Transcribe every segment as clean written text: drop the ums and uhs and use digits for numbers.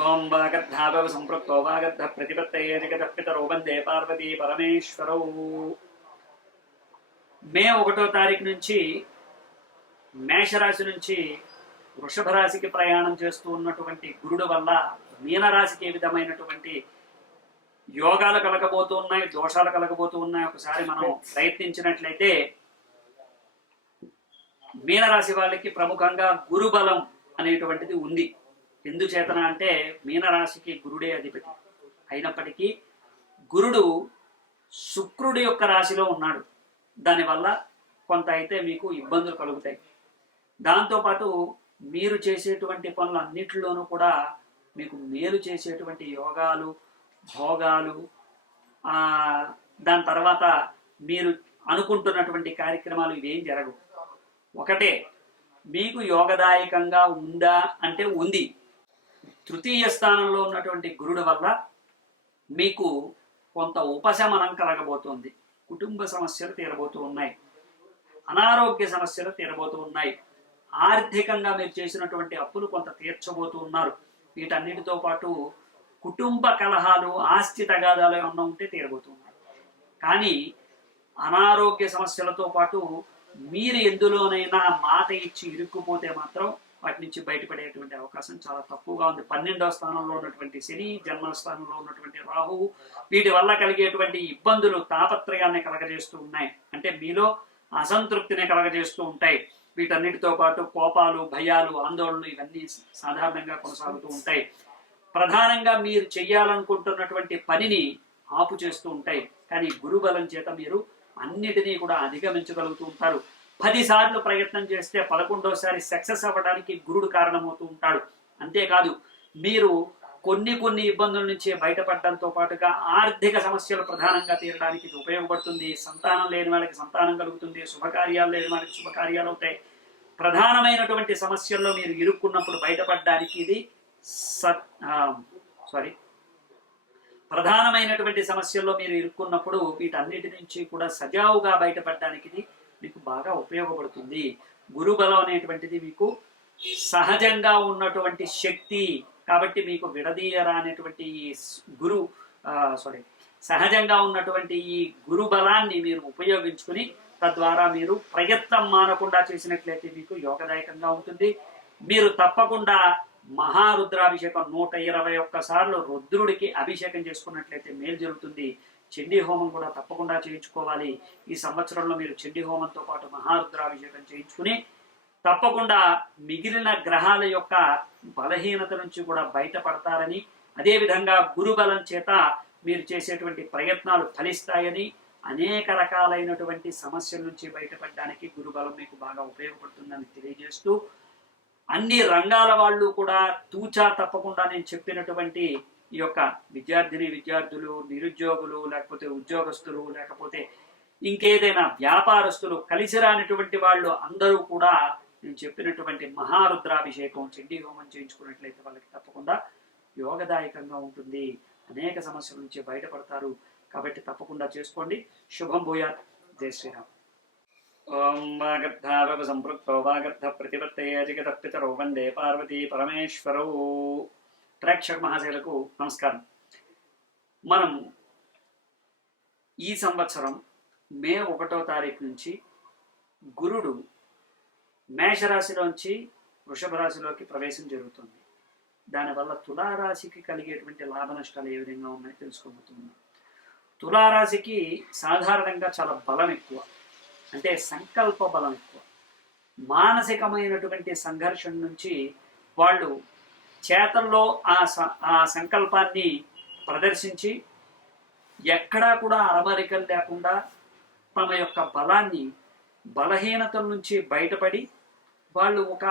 ఓం వాగర్ధాభవ సంపృక్తో వాగర్ధ ప్రతిపత్తయే జగతః పితరో వందే పార్వతీ పరమేశ్వరౌ. మే 1వ తారీఖు నుంచి మేషరాశి నుంచి వృషభ రాశికి ప్రయాణం చేస్తూ ఉన్నటువంటి గురుడు వల్ల మీనరాశికి ఏ విధమైనటువంటి యోగాలు కలగబోతూ ఉన్నాయి, దోషాలు కలగబోతూ ఉన్నాయి. ఒకసారి మనం ప్రయత్నించినట్లయితే మీనరాశి వాళ్ళకి ప్రముఖంగా గురుబలం అనేటువంటిది ఉంది. ఎందుచేతన అంటే మీనరాశికి గురుడే అధిపతి అయినప్పటికీ గురుడు శుక్రుడి యొక్క రాశిలో ఉన్నాడు. దానివల్ల కొంత అయితే మీకు ఇబ్బందులు కలుగుతాయి. దాంతోపాటు మీరు చేసేటువంటి పనులన్నిటిలోనూ కూడా మీకు మేలు చేసేటువంటి యోగాలు, భోగాలు, దాని తర్వాత మీరు అనుకుంటున్నటువంటి కార్యక్రమాలు ఇవేం జరగవు. ఒకటే, మీకు యోగదాయకంగా ఉందా అంటే ఉంది. తృతీయ స్థానంలో ఉన్నటువంటి గురుడు వల్ల మీకు కొంత ఉపశమనం కలగబోతోంది. కుటుంబ సమస్యలు తీరబోతూ ఉన్నాయి, అనారోగ్య సమస్యలు తీరబోతూ ఉన్నాయి, ఆర్థికంగా మీరు చేసినటువంటి అప్పులు కొంత తీర్చబోతూ ఉన్నారు. వీటన్నిటితో పాటు కుటుంబ కలహాలు, ఆస్తి తగాదాలు ఏమన్నా ఉంటే తీరబోతున్నాయి. కానీ అనారోగ్య సమస్యలతో పాటు మీరు ఎందులోనైనా మాట ఇచ్చి ఇరుక్కుపోతే మాత్రం వాటి నుంచి బయటపడేటువంటి అవకాశం చాలా తక్కువగా ఉంది. 12వ స్థానంలో ఉన్నటువంటి శని, జన్మస్థానంలో ఉన్నటువంటి రాహువు వీటి వల్ల కలిగేటువంటి ఇబ్బందులు తాపత్రయాన్ని కలగజేస్తూ ఉన్నాయి. అంటే మీలో అసంతృప్తిని కలగజేస్తూ ఉంటాయి. వీటన్నిటితో పాటు కోపాలు, భయాలు, ఆందోళనలు ఇవన్నీ సాధారణంగా కొనసాగుతూ ఉంటాయి. ప్రధానంగా మీరు చెయ్యాలనుకుంటున్నటువంటి పనిని ఆపు చేస్తూ ఉంటాయి. కానీ గురుబలం చేత మీరు అన్నిటినీ కూడా అధిగమించగలుగుతూ ఉంటారు. 10 సార్లు ప్రయత్నం చేస్తే 11వసారి సక్సెస్ అవ్వడానికి గురుడు కారణమవుతూ ఉంటాడు. అంతేకాదు మీరు కొన్ని ఇబ్బందుల నుంచి బయటపడడంతో పాటుగా ఆర్థిక సమస్యలు ప్రధానంగా తీరడానికి ఇది ఉపయోగపడుతుంది. సంతానం లేని వాళ్ళకి సంతానం కలుగుతుంది, శుభకార్యాలు లేని వాళ్ళకి శుభకార్యాలు అవుతాయి. ప్రధానమైనటువంటి సమస్యల్లో మీరు ఇరుక్కున్నప్పుడు బయటపడడానికి ఇది ప్రధానమైనటువంటి సమస్యల్లో మీరు ఇరుక్కున్నప్పుడు వీటన్నిటి నుంచి కూడా సజావుగా బయటపడడానికి ఇది మీకు బాగా ఉపయోగపడుతుంది. గురుబలం అనేటువంటిది మీకు సహజంగా ఉన్నటువంటి శక్తి. కాబట్టి మీకు విడదీయరానటువంటి సహజంగా ఉన్నటువంటి ఈ గురు బలాన్ని మీరు ఉపయోగించుకుని తద్వారా మీరు ప్రయత్నం మానకుండా చేసినట్లయితే మీకు యోగదాయకంగా ఉంటుంది. మీరు తప్పకుండా మహారుద్రాభిషేకం 121 సార్లు రుద్రుడికి అభిషేకం చేసుకున్నట్లయితే మేలు జరుగుతుంది. చండీ హోమం కూడా తప్పకుండా చేయించుకోవాలి. ఈ సంవత్సరంలో మీరు చండీ హోమంతో పాటు మహారుద్రాభిషేకం చేయించుకుని తప్పకుండా మిగిలిన గ్రహాల యొక్క బలహీనత నుంచి కూడా బయటపడతారని, అదేవిధంగా గురుబలం చేత మీరు చేసేటువంటి ప్రయత్నాలు ఫలిస్తాయని, అనేక రకాలైనటువంటి సమస్యల నుంచి బయటపడడానికి గురుబలం మీకు బాగా ఉపయోగపడుతుందని తెలియజేస్తూ, అన్ని రంగాల వాళ్ళు కూడా తూచా తప్పకుండా నేను చెప్పినటువంటి ఈ యొక్క విద్యార్థులు, నిరుద్యోగులు, లేకపోతే ఉద్యోగస్తులు, లేకపోతే ఇంకేదైనా వ్యాపారస్తులు, కలిసి రానిటువంటి వాళ్ళు అందరూ కూడా నేను చెప్పినటువంటి మహారుద్రాభిషేకం, చండీ హోమం చేయించుకున్నట్లయితే వాళ్ళకి తప్పకుండా యోగదాయకంగా ఉంటుంది. అనేక సమస్యల నుంచి బయటపడతారు. కాబట్టి తప్పకుండా చేసుకోండి. శుభం భూయాత్. జై శ్రీరామ్. ఓం వాగర్ధాభవ సంపృక్తో వాగర్ధ ప్రతిపత్తయే జగతః పితరో వందే పార్వతీ పరమేశ్వరౌ. ప్రేక్షక మహాశయులకు నమస్కారం. మనం ఈ సంవత్సరం మే 1వ తారీఖు నుంచి గురుడు మేషరాశిలోంచి వృషభ రాశిలోకి ప్రవేశం జరుగుతుంది. దానివల్ల తులారాశికి కలిగేటువంటి లాభ నష్టాలు ఏ విధంగా ఉన్నాయో తెలుసుకోబోతున్నాం. తులారాశికి సాధారణంగా చాలా బలం ఎక్కువ, అంటే సంకల్ప బలం ఎక్కువ. మానసికమైనటువంటి సంఘర్షణ నుంచి వాళ్ళు చేతల్లో ఆ సంకల్పాన్ని ప్రదర్శించి ఎక్కడా కూడా అరమరికలు లేకుండా తమ యొక్క బలాన్ని, బలహీనతల నుంచి బయటపడి వాళ్ళు ఒక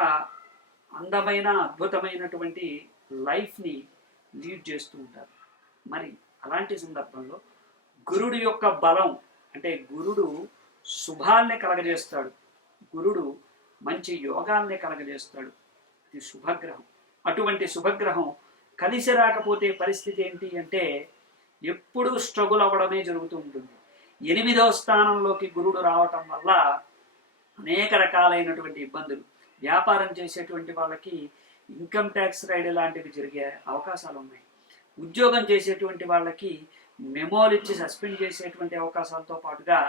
అందమైన, అద్భుతమైనటువంటి లైఫ్ని లీడ్ చేస్తూ ఉంటారు. మరి అలాంటి సందర్భంలో గురుడు యొక్క బలం, అంటే గురుడు శుభాల్ని కలగజేస్తాడు, గురుడు మంచి యోగాల్ని కలగజేస్తాడు. ఇది శుభగ్రహం. అటువంటి శుభగ్రహం కలిసి రాకపోతే పరిస్థితి ఏంటి అంటే ఎప్పుడూ స్ట్రగుల్ అవ్వడమే జరుగుతూ ఉంటుంది. 8వ స్థానంలోకి గురుడు రావటం వల్ల అనేక రకాలైనటువంటి ఇబ్బందులు. వ్యాపారం చేసేటువంటి వాళ్ళకి ఇన్కమ్ ట్యాక్స్ రైడ్ లాంటివి జరిగే అవకాశాలు ఉన్నాయి. ఉద్యోగం చేసేటువంటి వాళ్ళకి మెమోలు ఇచ్చి సస్పెండ్ చేసేటువంటి అవకాశాలతో పాటుగా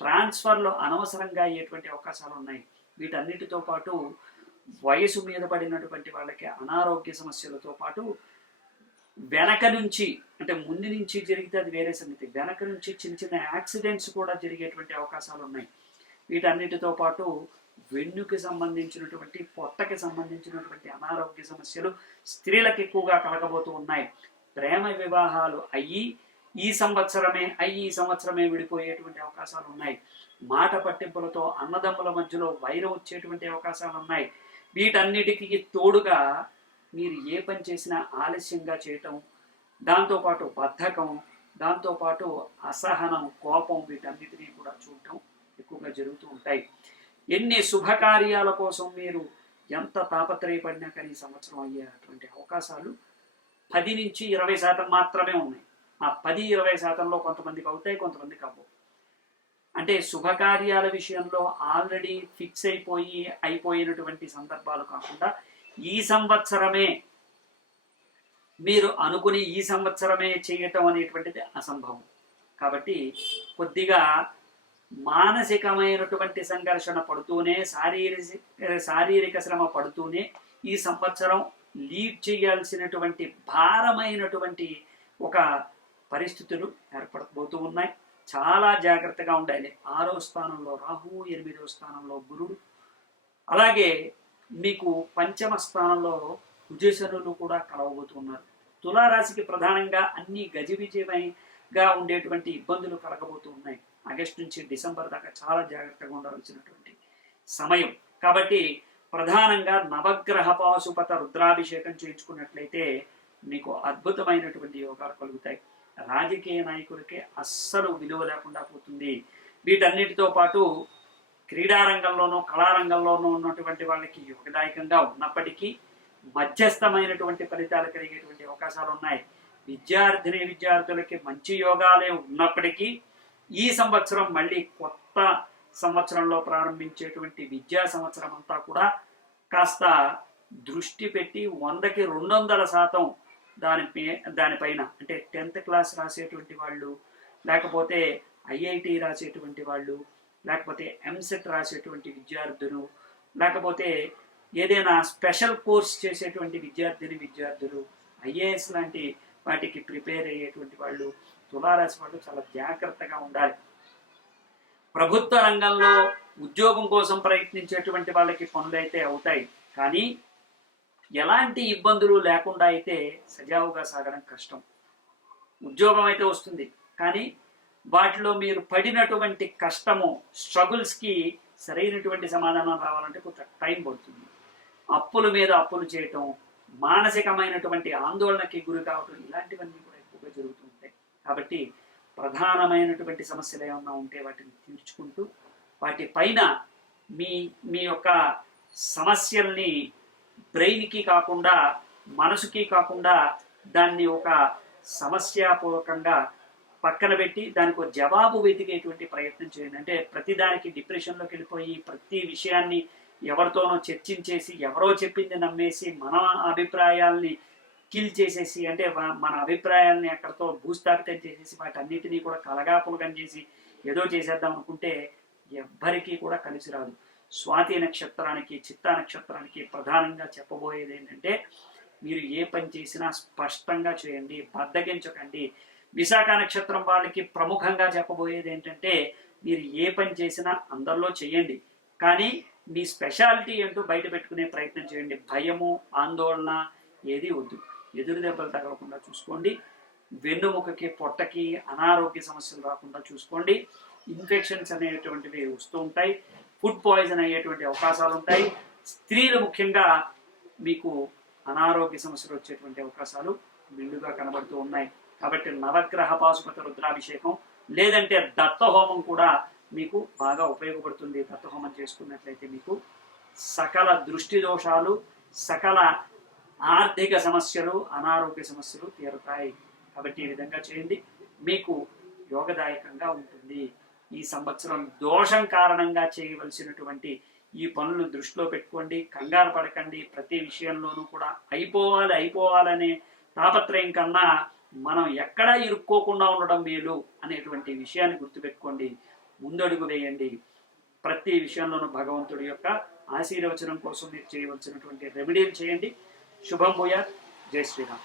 ట్రాన్స్ఫర్లు అనవసరంగా అయ్యేటువంటి అవకాశాలు ఉన్నాయి. వీటన్నిటితో పాటు వయసు మీద పడినటువంటి వాళ్ళకి అనారోగ్య సమస్యలతో పాటు వెనక నుంచి, అంటే ముందు నుంచి జరిగితే అది వేరే సంగతి, వెనక నుంచి చిన్న చిన్న యాక్సిడెంట్స్ కూడా జరిగేటువంటి అవకాశాలు ఉన్నాయి. వీటన్నిటితో పాటు వెన్నుకి సంబంధించినటువంటి, పొట్టకి సంబంధించినటువంటి అనారోగ్య సమస్యలు స్త్రీలకు ఎక్కువగా కలగబోతూ ఉన్నాయి. ప్రేమ వివాహాలు అయ్యి ఈ సంవత్సరమే విడిపోయేటువంటి అవకాశాలు ఉన్నాయి. మాట పట్టింపులతో అన్నదమ్ముల మధ్యలో వైరం వచ్చేటువంటి అవకాశాలు ఉన్నాయి. వీటన్నిటికీ తోడుగా మీరు ఏ పని చేసినా ఆలస్యంగా చేయటం, దాంతోపాటు బద్ధకం, దాంతోపాటు అసహనం, కోపం, వీటన్నిటినీ కూడా చూడటం ఎక్కువగా జరుగుతూ ఉంటాయి. ఎన్ని శుభకార్యాల కోసం మీరు ఎంత తాపత్రయపడినా కానీ ఈ సంవత్సరం అయ్యేటువంటి అవకాశాలు 10 నుంచి 20% మాత్రమే ఉన్నాయి. ఆ 10-20%లో కొంతమందికి అవుతాయి, కొంతమందికి అవ్వవు. అంటే శుభకార్యాల విషయంలో ఆల్రెడీ ఫిక్స్ అయిపోయినటువంటి సందర్భాలు కాకుండా ఈ సంవత్సరమే మీరు అనుకుని ఈ సంవత్సరమే చేయటం అనేటువంటిది అసంభవం. కాబట్టి కొద్దిగా మానసికమైనటువంటి సంఘర్షణ పడుతూనే, శారీరక శ్రమ పడుతూనే ఈ సంవత్సరం లీడ్ చేయాల్సినటువంటి భారమైనటువంటి ఒక పరిస్థితులు ఏర్పడబోతూ ఉన్నాయి. చాలా జాగ్రత్తగా ఉండాలి. 6వ స్థానంలో రాహువు, 8వ స్థానంలో గురుడు, అలాగే మీకు 5వ స్థానంలో కుజశనులు కూడా కలవబోతున్నారు. తులారాశికి ప్రధానంగా అన్ని గజిబిజిగా ఉండేటువంటి ఇబ్బందులు కలగబోతూ ఉన్నాయి. ఆగస్టు నుంచి డిసెంబర్ దాకా చాలా జాగ్రత్తగా ఉండవలసినటువంటి సమయం. కాబట్టి ప్రధానంగా నవగ్రహ పాశుపత రుద్రాభిషేకం చేయించుకున్నట్లయితే మీకు అద్భుతమైనటువంటి యోగాలు కలుగుతాయి. రాజకీయ నాయకులకే అస్సలు విలువ లేకుండా పోతుంది. వీటన్నిటితో పాటు క్రీడారంగంలోనూ కళారంగంలోనూ ఉన్నటువంటి వాళ్ళకి యోగదాయకంగా ఉన్నప్పటికీ మధ్యస్థమైనటువంటి ఫలితాలు కలిగేటువంటి అవకాశాలు ఉన్నాయి. విద్యార్థులకి మంచి యోగాలే ఉన్నప్పటికీ ఈ సంవత్సరం మళ్ళీ కొత్త సంవత్సరంలో ప్రారంభించేటువంటి విద్యా సంవత్సరం అంతా కూడా కాస్త దృష్టి పెట్టి 100కి 200% దానిపైన, అంటే 10th క్లాస్ రాసేటువంటి వాళ్ళు, లేకపోతే ఐఐటి రాసేటువంటి వాళ్ళు, లేకపోతే ఎంసెట్ రాసేటువంటి విద్యార్థులు, లేకపోతే ఏదైనా స్పెషల్ కోర్స్ చేసేటువంటి విద్యార్థులు, ఐఏఎస్ లాంటి వాటికి ప్రిపేర్ అయ్యేటువంటి వాళ్ళు, తులారాశి వాళ్ళు చాలా జాగ్రత్తగా ఉండాలి. ప్రభుత్వ రంగంలో ఉద్యోగం కోసం ప్రయత్నించేటువంటి వాళ్ళకి పనులు అయితే అవుతాయి, కానీ ఎలాంటి ఇబ్బందులు లేకుండా అయితే సజావుగా సాగడం కష్టం. ఉద్యోగం అయితే వస్తుంది, కానీ వాటిలో మీరు పడినటువంటి కష్టము, స్ట్రగుల్స్కి సరైనటువంటి సమాధానం రావాలంటే కొంత టైం పడుతుంది. అప్పుల మీద అప్పులు చేయటం, మానసికమైనటువంటి ఆందోళనకి గురి కావటం, ఇలాంటివన్నీ కూడా ఎక్కువగా జరుగుతూ ఉంటాయి. కాబట్టి ప్రధానమైనటువంటి సమస్యలు ఏమన్నా ఉంటే వాటిని తీర్చుకుంటూ, వాటిపైన మీ యొక్క సమస్యల్ని బ్రెయిన్కి కాకుండా, మనసుకి కాకుండా, దాన్ని ఒక సమస్యాపూర్వకంగా పక్కన పెట్టి దానికి ఒక జవాబు వెతికేటువంటి ప్రయత్నం చేయండి. అంటే ప్రతిదానికి డిప్రెషన్లోకి వెళ్ళిపోయి ప్రతి విషయాన్ని ఎవరితోనో చర్చించేసి, ఎవరో చెప్పింది నమ్మేసి, మన అభిప్రాయాల్ని కిల్ చేసేసి, అంటే మన అభిప్రాయాల్ని అక్కడితో భూస్థాపితం చేసేసి వాటన్నిటినీ కూడా కలగాపులగం చేసి ఏదో చేసేద్దాం అనుకుంటే ఎవ్వరికీ కూడా కలిసి రాదు. స్వాతి నక్షత్రానికి, చిత్తా నక్షత్రానికి ప్రధానంగా చెప్పబోయేది ఏంటంటే, మీరు ఏ పని చేసినా స్పష్టంగా చేయండి, బద్దగించకండి. విశాఖ నక్షత్రం వాళ్ళకి ప్రముఖంగా చెప్పబోయేది ఏంటంటే, మీరు ఏ పని చేసినా అందరిలో చేయండి, కానీ మీ స్పెషాలిటీ అంటూ బయట పెట్టుకునే ప్రయత్నం చేయండి. భయము, ఆందోళన ఏది వద్దు. ఎదురు దెబ్బలు తగలకుండా చూసుకోండి. వెన్నుముకకి, పొట్టకి అనారోగ్య సమస్యలు రాకుండా చూసుకోండి. ఇన్ఫెక్షన్స్ అనేటువంటివి వస్తూ ఉంటాయి. ఫుడ్ పాయిజన్ అయ్యేటువంటి అవకాశాలు ఉంటాయి. స్త్రీలు ముఖ్యంగా మీకు అనారోగ్య సమస్యలు వచ్చేటువంటి అవకాశాలు మెండుగా కనబడుతూ ఉన్నాయి. కాబట్టి నవగ్రహ పాశుపత రుద్రాభిషేకం లేదంటే దత్తహోమం కూడా మీకు బాగా ఉపయోగపడుతుంది. దత్తహోమం చేసుకున్నట్లయితే మీకు సకల దృష్టి దోషాలు, సకల ఆర్థిక సమస్యలు, అనారోగ్య సమస్యలు తీరుతాయి. కాబట్టి ఈ విధంగా చేయండి, మీకు యోగదాయకంగా ఉంటుంది. ఈ సంవత్సరం దోషం కారణంగా చేయవలసినటువంటి ఈ పనులను దృష్టిలో పెట్టుకోండి, కంగారు పడకండి. ప్రతి విషయంలోనూ కూడా అయిపోవాలనే తాపత్రయం కన్నా మనం ఎక్కడా ఇరుక్కోకుండా ఉండడం మేలు అనేటువంటి విషయాన్ని గుర్తుపెట్టుకోండి. ముందడుగు వేయండి. ప్రతి విషయంలోనూ భగవంతుడి యొక్క ఆశీర్వచనం కోసం మీరు చేయవలసినటువంటి రెమెడీలు చేయండి. శుభం భూయాత్. జై శ్రీరామ్.